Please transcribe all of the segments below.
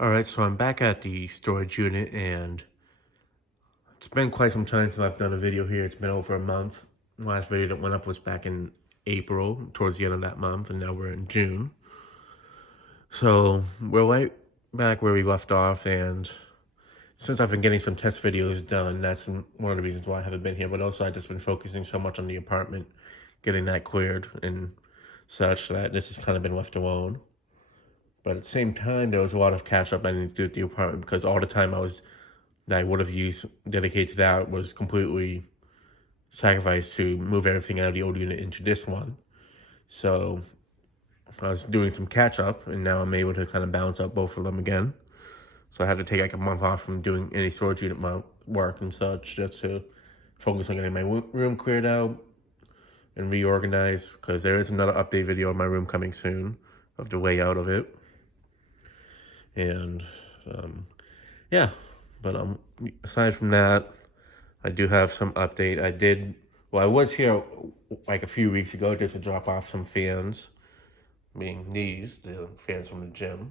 All right, so I'm back at the storage unit, and it's been quite some time since I've done a video here. It's been over a month. The last video that went up was back in April, towards the end of that month, and now we're in June. So we're right back where we left off, and since I've been getting some test videos done, that's one of the reasons why I haven't been here, but also I've just been focusing so much on the apartment, getting that cleared and such, that this has kind of been left alone. But at the same time, there was a lot of catch up I needed to do at the apartment because all the time that I would have used dedicated to that was completely sacrificed to move everything out of the old unit into this one. So I was doing some catch up, and now I'm able to kind of balance out both of them again. So I had to take like a month off from doing any storage unit work and such, just to focus on getting my room cleared out and reorganized, because there is another update video of my room coming soon of the layout of it. And yeah, but aside from that, I do have some update. I was here like a few weeks ago just to drop off some fans, being the fans from the gym.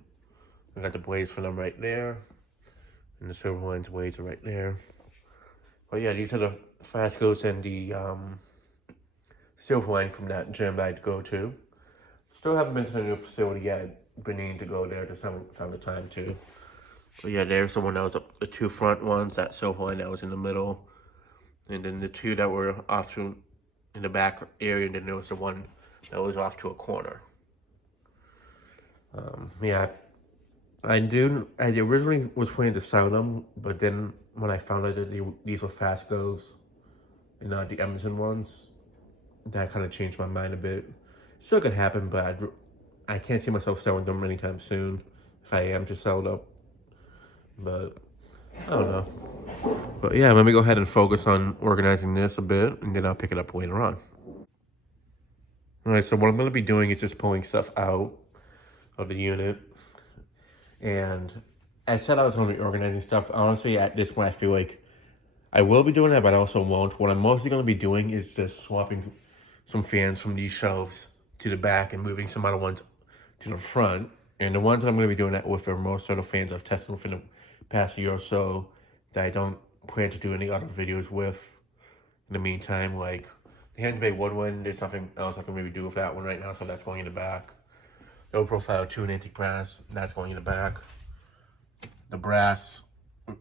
I got the blades for them right there, and the silver lines blades are right there. But yeah, these are the Fascos and the silver line from that gym that I'd go to. Still haven't been to the new facility yet. Been needing to go there, just haven't found the time to. But yeah, there's the one that was up, the two front ones, that silver line that was in the middle. And then the two that were off to in the back area, and then there was the one that was off to a corner. Yeah, I originally was planning to sell them, but then when I found out that these were Fascos and not the Emerson ones, that kind of changed my mind a bit. Still could happen, but I can't see myself selling them anytime soon if I am to sell them. But I don't know. But yeah, let me go ahead and focus on organizing this a bit, and then I'll pick it up later on. All right, so what I'm going to be doing is just pulling stuff out of the unit. And I said I was going to be organizing stuff. Honestly, at this point, I feel like I will be doing that, but I also won't. What I'm mostly going to be doing is just swapping some fans from these shelves to the back and moving some other ones to the front. And the ones that I'm going to be doing that with are most of the fans I've tested within the past year or so that I don't plan to do any other videos with in the meantime. Like the Hands Bay Woodwind, there's nothing else I can maybe do with that one right now, so that's going in the back. Low Profile 2 and Antique Brass, that's going in the back. The Brass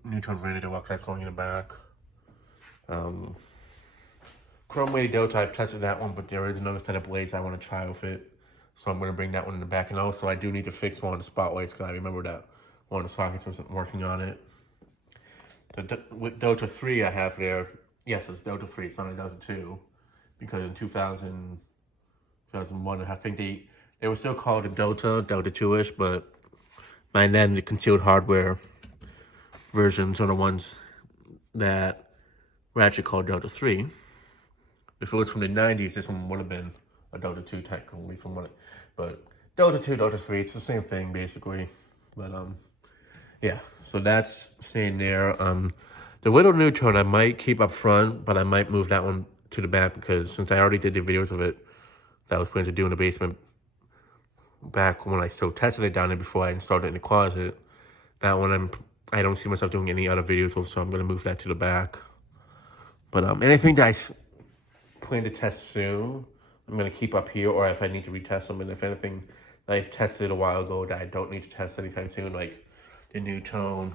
Neutron Vernier Deluxe, that's going in the back. Chrome Weighted Delta, I've tested that one, but there is another set of blades I want to try with it. So I'm going to bring that one in the back. And also, I do need to fix one of the spotlights because I remember that one of the sockets wasn't working on it. With Delta 3 I have there, yes, it's Delta 3, it's not a Delta 2. Because in 2001, I think they were still called a Delta 2-ish, but by then the concealed hardware versions are the ones that were actually called Delta 3. If it was from the 90s, this one would have been a Delta 2 technically from what, but Delta 2, Delta 3, it's the same thing basically. But yeah, so that's staying there. The little Neutron I might keep up front, but I might move that one to the back because since I already did the videos of it that I was planning to do in the basement back when I still tested it down there before I installed it in the closet, that one I don't see myself doing any other videos with, so I'm gonna move that to the back. But anything that I plan to test soon, I'm gonna keep up here, or if I need to retest them, and if anything that I've tested a while ago that I don't need to test anytime soon, like the new tone,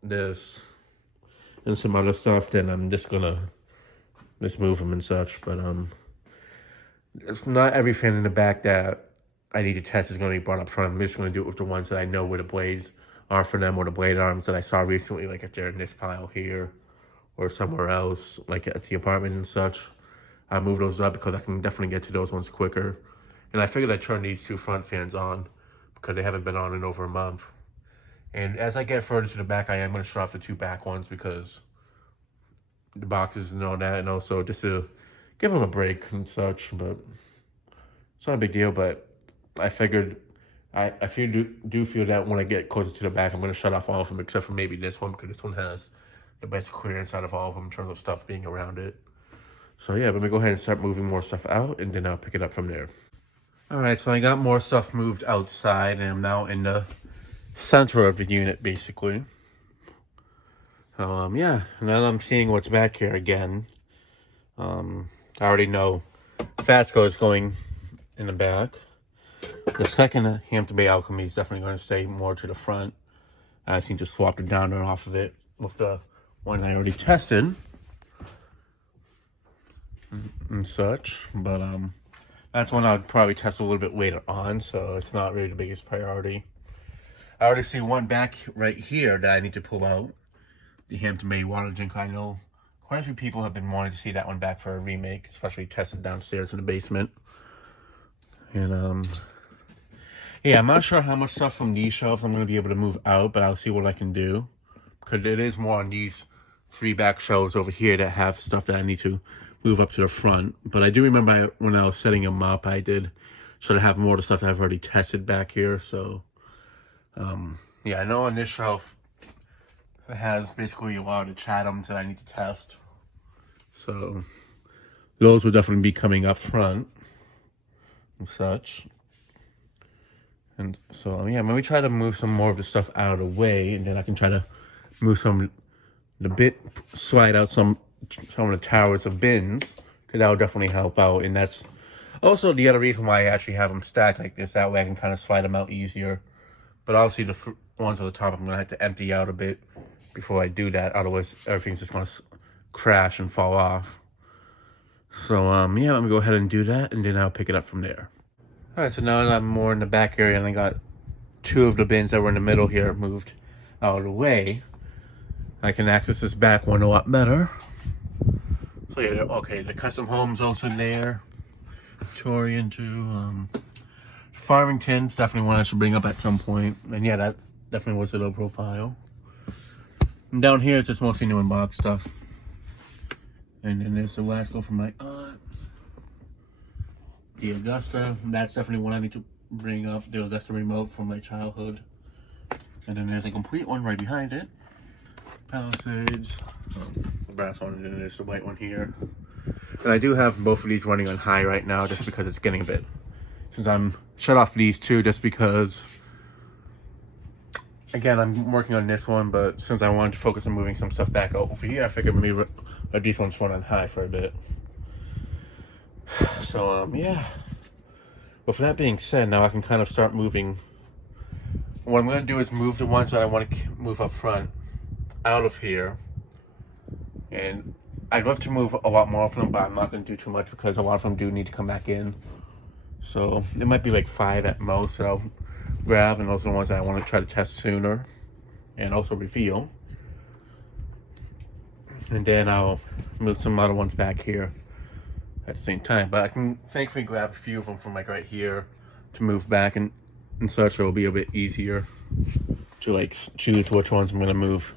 this, and some other stuff, then I'm just gonna move them and such. But it's not every fan in the back that I need to test is gonna be brought up front. I'm just gonna do it with the ones that I know where the blades are for them, or the blade arms that I saw recently, like if they're in this pile here or somewhere else, like at the apartment and such. I move those up because I can definitely get to those ones quicker. And I figured I'd turn these two front fans on because they haven't been on in over a month. And as I get further to the back, I am going to shut off the two back ones because the boxes and all that, and also just to give them a break and such. But it's not a big deal, but I figured I do feel that when I get closer to the back, I'm going to shut off all of them except for maybe this one, because this one has the best clearance out of all of them in terms of stuff being around it. So yeah, let me go ahead and start moving more stuff out, and then I'll pick it up from there. All right, so I got more stuff moved outside, and I'm now in the center of the unit, basically. Yeah, now that I'm seeing what's back here again, I already know Fasco is going in the back. The second Hampton Bay Alchemy is definitely going to stay more to the front. I seem to swap the downer off of it with the one I already tested and such, but that's one I'd probably test a little bit later on, so it's not really the biggest priority. I already see one back right here that I need to pull out, the Hampton Bay water drink. I know quite a few people have been wanting to see that one back for a remake, especially tested downstairs in the basement. And yeah, I'm not sure how much stuff from these shelves I'm going to be able to move out, but I'll see what I can do, because it is more on these 3 back shelves over here that have stuff that I need to move up to the front. But I do remember when I was setting them up, I did sort of have more of the stuff that I've already tested back here. So yeah, I know on this shelf it has basically a lot of the Chathams that I need to test, so those will definitely be coming up front and such. And so yeah, maybe try to move some more of the stuff out of the way, and then I can try to move slide out some of the towers of bins, because that will definitely help out. And that's also the other reason why I actually have them stacked like this. That way I can kind of slide them out easier. But obviously the ones at the top I'm going to have to empty out a bit before I do that. Otherwise everything's just going to crash and fall off. So yeah, let me go ahead and do that, and then I'll pick it up from there. Alright, so now that I'm more in the back area and I got 2 of the bins that were in the middle here moved out of the way, I can access this back one a lot better. So yeah, okay, the custom home's also there. Victorian too. Farmington's definitely one I should bring up at some point. And yeah, that definitely was a low profile. And down here it's just mostly new in box stuff. And then there's the Lasco from my aunt. The Augusta, that's definitely one I need to bring up. The Augusta remote from my childhood. And then there's a complete one right behind it. Palisades, the brass one, and then there's the white one here. And I do have both of these running on high right now, just because it's getting a bit, since I'm shut off these 2, just because, again, I'm working on this one, but since I wanted to focus on moving some stuff back over here, I figured maybe let these ones run on high for a bit. So yeah, but for that being said, now I can kind of start moving. What I'm going to do is move the ones that I want to move up front out of here, and I'd love to move a lot more of them, but I'm not going to do too much because a lot of them do need to come back in. So it might be like 5 at most that I'll grab, and those are the ones that I want to try to test sooner and also reveal. And then I'll move some other ones back here at the same time. But I can thankfully grab a few of them from like right here to move back and such, so it'll be a bit easier to like choose which ones I'm going to move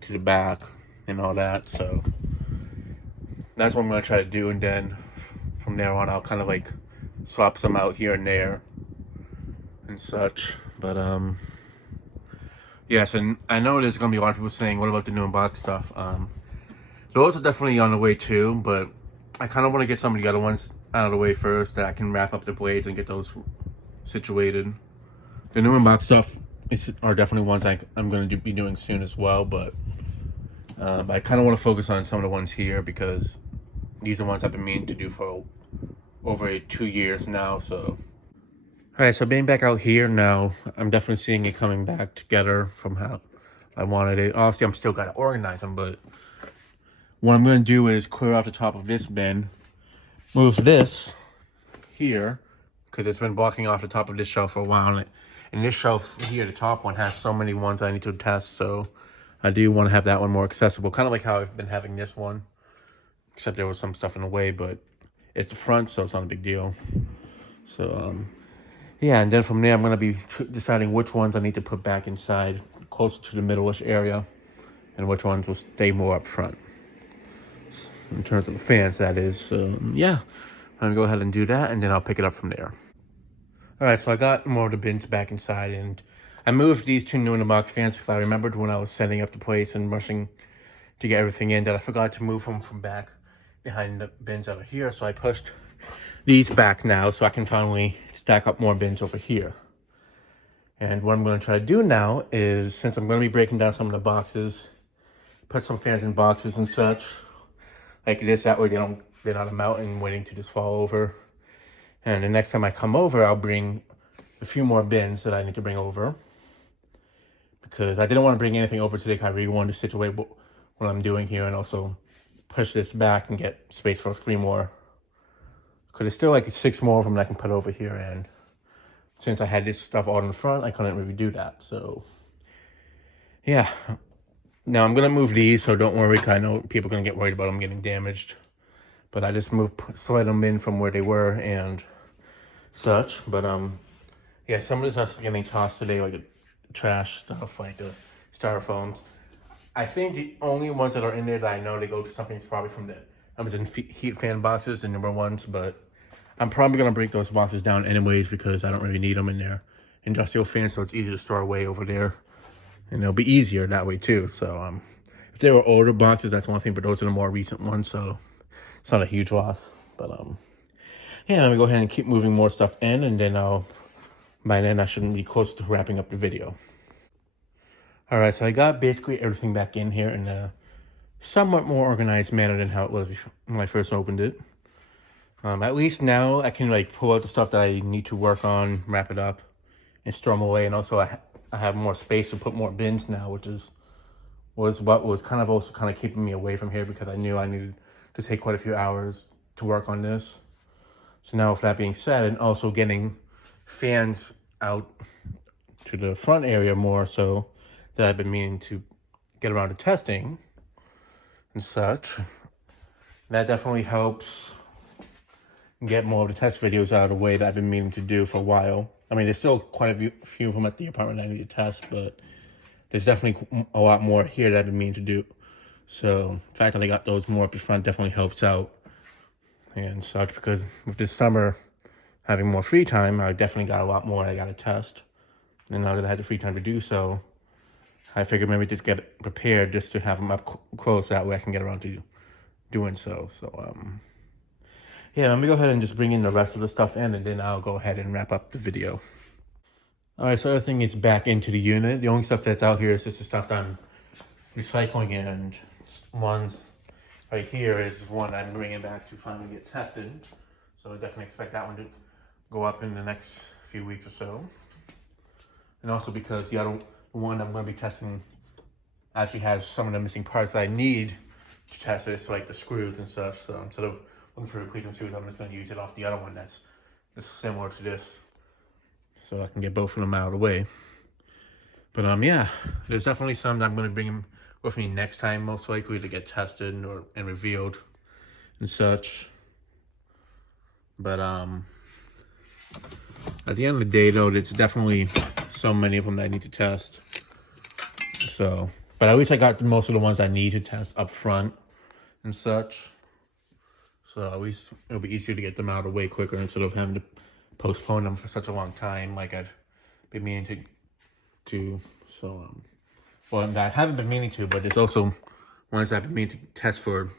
to the back and all that. So that's what I'm going to try to do, and then from there on I'll kind of like swap some out here and there and such. But yes, and I know there's going to be a lot of people saying, what about the new box stuff? Those are definitely on the way too, but I kind of want to get some of the other ones out of the way first, that I can wrap up the blades and get those situated. The new box stuff are definitely ones I'm going to be doing soon as well, but I kind of want to focus on some of the ones here, because these are ones I've been meaning to do for over 2 years now. So alright, so being back out here now, I'm definitely seeing it coming back together from how I wanted it. Obviously I'm still got to organize them, but what I'm going to do is clear off the top of this bin, move this here, because it's been blocking off the top of this shelf for a while, and this shelf here, the top one, has so many ones I need to test, so I do want to have that one more accessible, kind of like how I've been having this one, except there was some stuff in the way, but it's the front, so it's not a big deal. So yeah, and then from there I'm going to be deciding which ones I need to put back inside, closer to the middle-ish area, and which ones will stay more up front, in terms of the fans, that is. So yeah, I'm gonna go ahead and do that, and then I'll pick it up from there. All right, so I got more of the bins back inside, and I moved these 2 new in the box fans because I remembered when I was setting up the place and rushing to get everything in that I forgot to move them from back behind the bins over here. So I pushed these back now so I can finally stack up more bins over here. And what I'm going to try to do now is, since I'm going to be breaking down some of the boxes, put some fans in boxes and such like this, that way they're not a mountain waiting to just fall over. And the next time I come over, I'll bring a few more bins that I need to bring over, because I didn't want to bring anything over today because I really wanted to situate what I'm doing here and also push this back and get space for 3 more, because there's still like 6 more of them that I can put over here, and since I had this stuff all in the front, I couldn't really do that. So yeah, now I'm gonna move these, so don't worry, because I know people are gonna get worried about them getting damaged, but I just slid them in from where they were and such. But yeah, some of this stuff's getting tossed today, like trash stuff, like the styrofoams. I think the only ones that are in there that I know they go to something's probably from the Amazon heat fan boxes, the number ones, but I'm probably gonna break those boxes down anyways because I don't really need them in there. Industrial fans, so it's easy to store away over there, and it'll be easier that way too. So if they were older boxes, that's one thing, but those are the more recent ones, so it's not a huge loss. But yeah, let me go ahead and keep moving more stuff in, and then by then I shouldn't be close to wrapping up the video. All right, so I got basically everything back in here in a somewhat more organized manner than how it was when I first opened it. At least now I can like pull out the stuff that I need to work on, wrap it up, and store them away. And also I have more space to put more bins now, which was what was kind of also kind of keeping me away from here, because I knew I needed to take quite a few hours to work on this. So now with that being said, and also getting fans out to the front area more so that I've been meaning to get around to testing and such, that definitely helps get more of the test videos out of the way that I've been meaning to do for a while. I mean, there's still quite a few of them at the apartment I need to test, but there's definitely a lot more here that I've been meaning to do. So the fact that I got those more up the front definitely helps out and such, because with this summer having more free time, I definitely got a lot more I got to test. And now that I had the free time to do so, I figured maybe just get prepared just to have them up close. That way I can get around to doing so. So, yeah, let me go ahead and just bring in the rest of the stuff in, and then I'll go ahead and wrap up the video. All right, so everything is back into the unit. The only stuff that's out here is just the stuff that I'm recycling, and ones right here is one I'm bringing back to finally get tested. So I definitely expect that one to go up in the next few weeks or so. And also because the other one I'm going to be testing actually has some of the missing parts that I need to test it, so like the screws and such. So instead of looking for replacement screws, I'm just going to use it off the other one that's just similar to this, so I can get both of them out of the way. But yeah, there's definitely some that I'm going to bring with me next time, most likely, to get tested and revealed and such. But at the end of the day, though, there's definitely so many of them that I need to test. So, but at least I got most of the ones I need to test up front and such. So at least it'll be easier to get them out of the way quicker instead of having to postpone them for such a long time, like I've been meaning to. So, well, I haven't been meaning to, but there's also ones I've been meaning to test for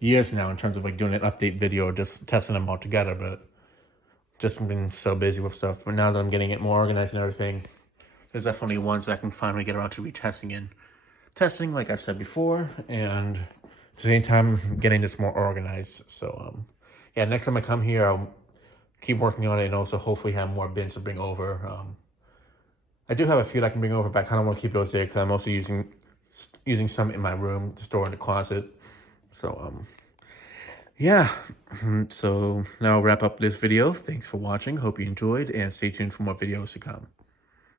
years now in terms of like doing an update video or just testing them all together, but just been so busy with stuff. But now that I'm getting it more organized and everything, there's definitely ones that I can finally get around to retesting and testing, like I said before, and at the same time getting this more organized. So yeah, next time I come here, I'll keep working on it and also hopefully have more bins to bring over. I do have a few that I can bring over, but I kind of want to keep those there because I'm also using some in my room to store in the closet. So yeah, so now I'll wrap up this video. Thanks for watching. Hope you enjoyed, and stay tuned for more videos to come.